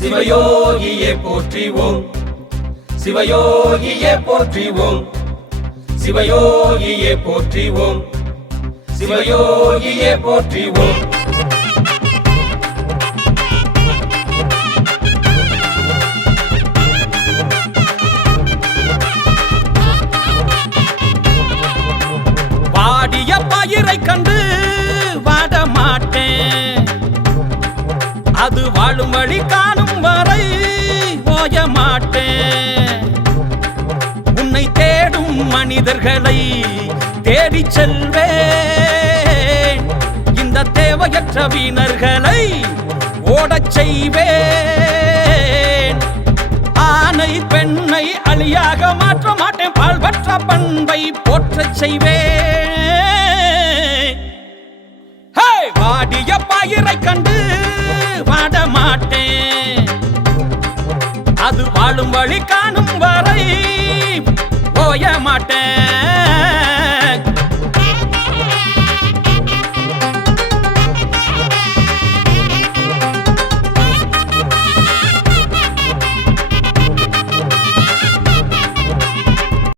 சிவயோகியே போற்றிவோம், சிவயோகியே போற்றிவோம், சிவயோகியே போற்றிவோம், சிவயோகியே போற்றிவோம். வாடிய பயிரை கண்டு வாட மாட்டேன், அது வாழும் வழி காணும் வரை போய மாட்டேன். உன்னை தேடும் மனிதர்களை தேடிச் செல்வேன், இந்த தேவையற்ற வீணர்களை ஓடச் செய்வேன். ஆணை பெண்ணை அழியாக மாற்ற மாட்டேன், பால்பற்ற பண்பை போற்றச் செய்வேன். வாடிய பயிரை கண்டு வாட மாட்டேன், அது வாழும் வழி காணும்